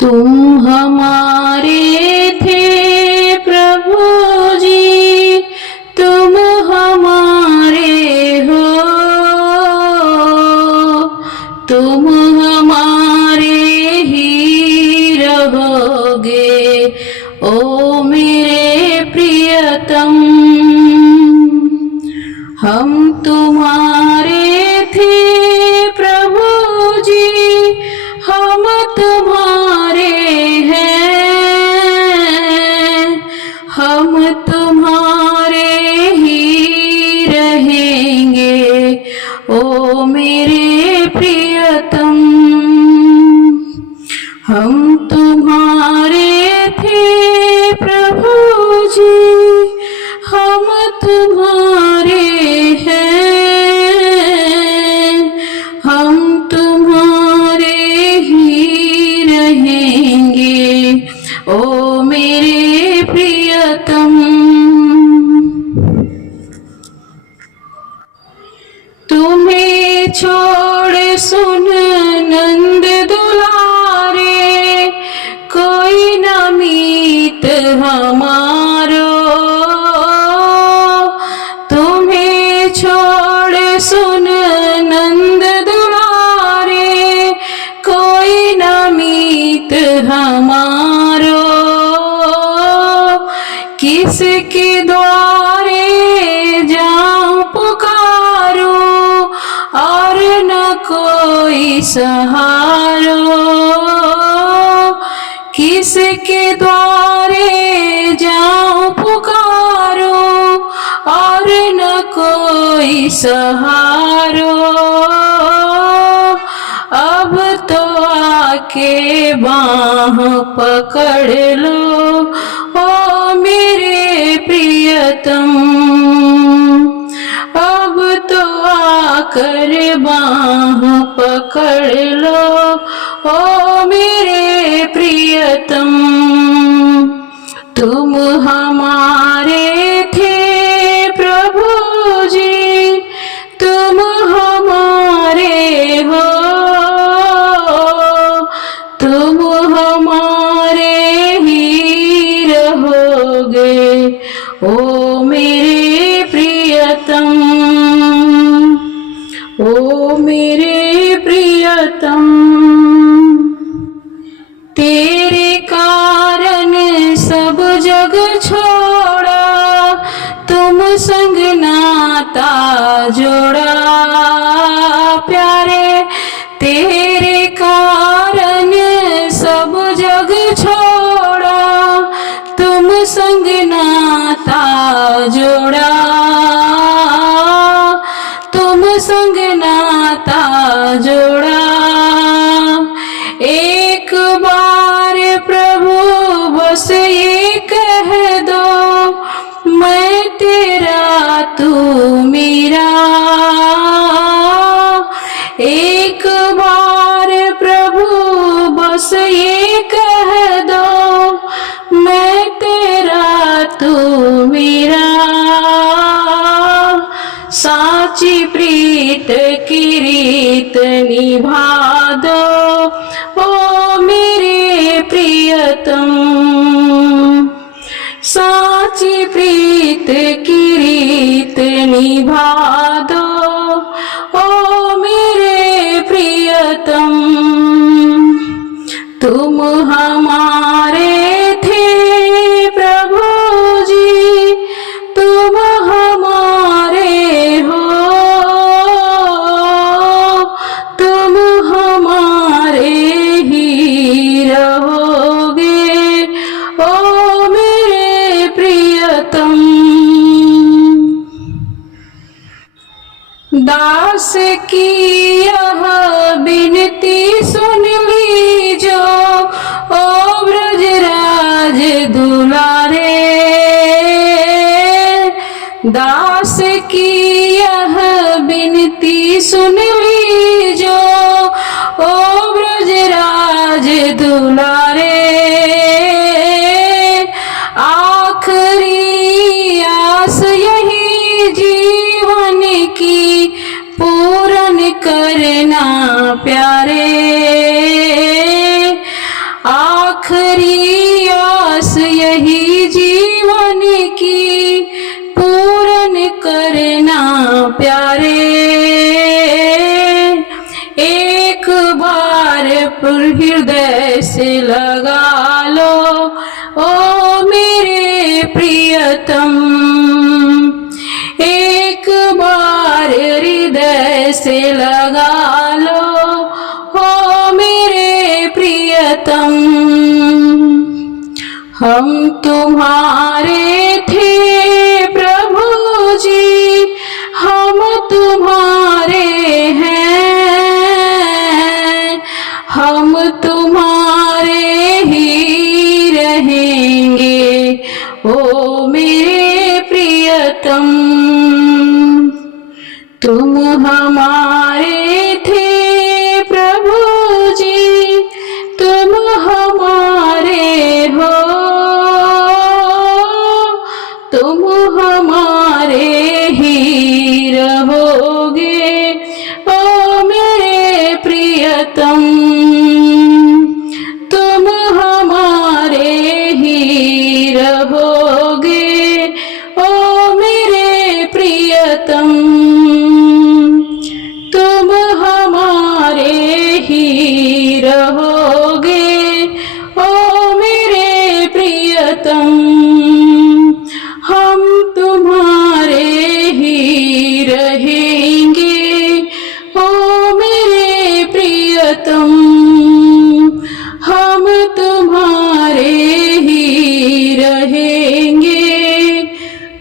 तुम हमारे थे प्रभु जी, तुम हमारे हो, तुम हमारे ही रहोगे ओ मेरे प्रियतम। हम तुम्हारे थे प्रभु जी, हम तुम्हारे हैं, हम तुम्हारे ही रहेंगे ओ मेरे प्रियतम। हम तुम्हारे थे प्रभु जी, हम तुम्हारे हैं, हम तुम्हारे ही रहेंगे ओ मेरे प्रियतम। तुम्हें छोड़ सुन नंद दुलारे, कोई न मीत हमारो। तुम्हें छोड़ सुन नंद दुलारे, कोई न मीत हमारो। किसके द्वारे जाऊं पुकारो, और न कोई सहारो। किसके द्वारे जाऊं पुकारो, और न कोई सहारो। अब तो आके बाह पकड़ लो ओ मेरे प्रियतम। अब तो आकर बाह पकड़ लो ओ मेरे प्रियतम। तुम हमारे थे प्रभु जी, तुम हमारे हो, तुम हमारे ही रहोगे ओ मेरे प्रियतम, ओ मेरे प्रियतम। तेरे कारण सब जग छोड़ा, तुम संग नाता जोड़ा प्यारे। तेरे कारण सब जग छोड़ा, तुम संग नाता जोड़ा, तुम संग नाता जोड़ा। एक बार प्रभु बस ये कह दो, मैं तेरा तू मेरा। एक बार प्रभु बस ये कह दो, मैं तेरा तू मेरा। साची प्रीत की रीत निभा दो ओ मेरे प्रियतम। साची प्रीत की रीत निभा दो ओ मेरे प्रियतम। तुम हमारे थे प्रभु जी, तुम हमारे हो, तुम हमारे ही रहोगे ओ मेरे प्रियतम। दास की यह बिनती सुन लीजो ओ ब्रजराज दुलारे। दास की यह बिनती सुन लीजो ओ ब्रजराज दुलारे। आखिरी आस यही जीवन की पूर्ण करना प्यारे। हृदय से लगा लो ओ मेरे प्रियतम। एक बार हृदय से लगा लो ओ मेरे प्रियतम। हम तुम्हारे थे